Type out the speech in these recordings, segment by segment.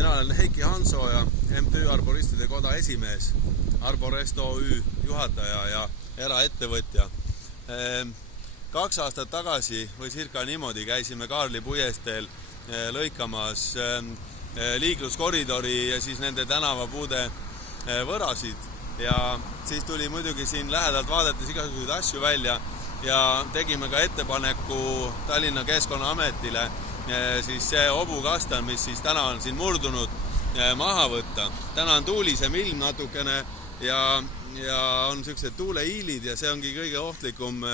Mina olen Heiki Hansoo ja MTÜ Arboristide Koda esimees, Arborest OÜ juhataja ja eraettevõtja. 2 aastat tagasi või circa niimoodi käisime Kaarli puiesteel lõikamas liikluskoridori ja siis nende tänavapuude võrasid. Ja siis tuli muidugi siin lähedalt vaadates igasuguseid asju välja ja tegime ka ettepaneku Tallinna Keskkonnaametile siis see hobukastan, mis siis täna on siin murdunud, maha võtta. Täna on tuulisem ilm natukene ja on sellised tuuleiilid ja see ongi kõige ohtlikum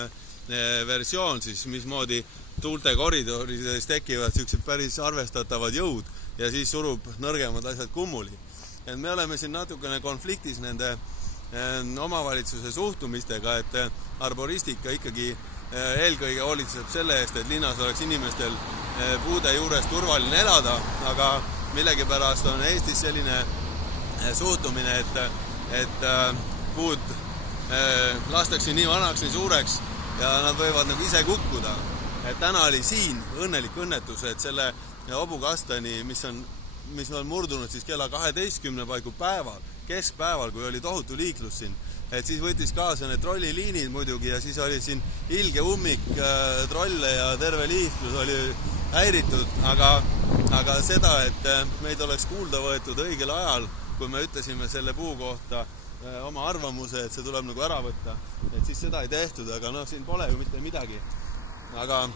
versioon siis, mismoodi tuulte koridorides tekivad sellised päris arvestatavad jõud ja siis surub nõrgemad asjad kummuli. Et me oleme siin natukene konfliktis nende omavalitsuse suhtumistega, et arboristika ikkagi eelkõige hoolitseb selle eest, et linnas oleks inimestel puude juures turvaline elada, aga millegipärast on Eestis selline suhtumine, et puud lastakse nii vanaks, nii suureks ja nad võivad nagu ise kukkuda. Et täna oli siin õnnelik õnnetus, et selle hobukastani, mis on murdunud siis kella 12 paiku päeval, keskpäeval, kui oli tohutu liiklus siin, et siis võttis kaasa need trolliliinid muidugi ja siis oli siin ilge ummik trolle ja terve liiklus oli häiritud, aga seda, et meid oleks kuulda võetud õigel ajal, kui me ütlesime selle puu kohta oma arvamuse, et see tuleb nagu ära võtta, et siis seda ei tehtud, aga noh, siin pole ju mitte midagi. Aga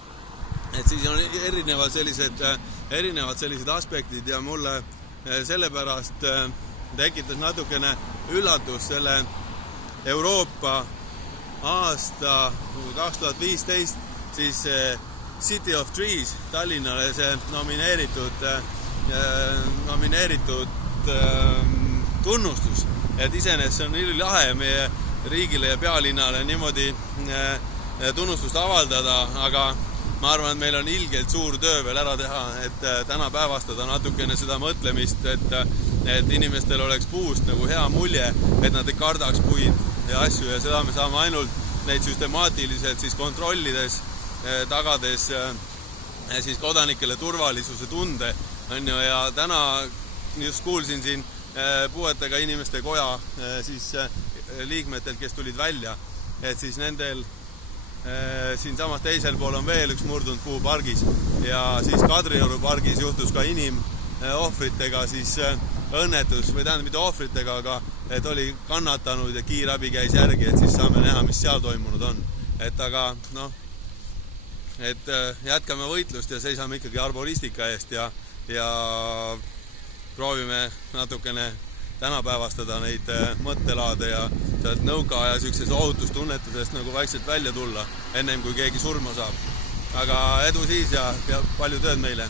et siis on erinevad sellised aspektid ja mulle sellepärast tekitas natukene üllatus selle Euroopa aasta 2015 siis City of Trees Tallinnale see nomineeritud tunnustus. Et iseenesest see on ülilahe meie riigile ja pealinnale niimoodi tunnustust avaldada, aga ma arvan, et meil on ilgelt suur töö veel ära teha, et täna päevastada natukene seda mõtlemist, et inimestel oleks puust nagu hea mulje, et nad ei kardaks puid ja asju ja seda me saame ainult neid süstemaatiliselt siis kontrollides, tagades siis kodanikele turvalisuse tunde. Ja täna just kuulsin siin puuetega inimeste koja siis liikmetelt, kes tulid välja, et siis nendel siin samas teisel pool on veel üks murdunud puu pargis ja siis Kadrioru pargis juhtus ka ohvritega siis õnnetus, või tähendab mitte ohvritega, aga et oli kannatanud ja kiirabi käis järgi, et siis saame näha, mis seal toimunud on. Et aga noh, et jätkame võitlust ja seisame ikkagi arboristika eest ja proovime natukene tänapäevastada neid mõttelaade ja sealt nõukaaja sellises ohutustunnetusest nagu vaikselt välja tulla, ennem kui keegi surma saab. Aga edu siis ja palju tööd meile!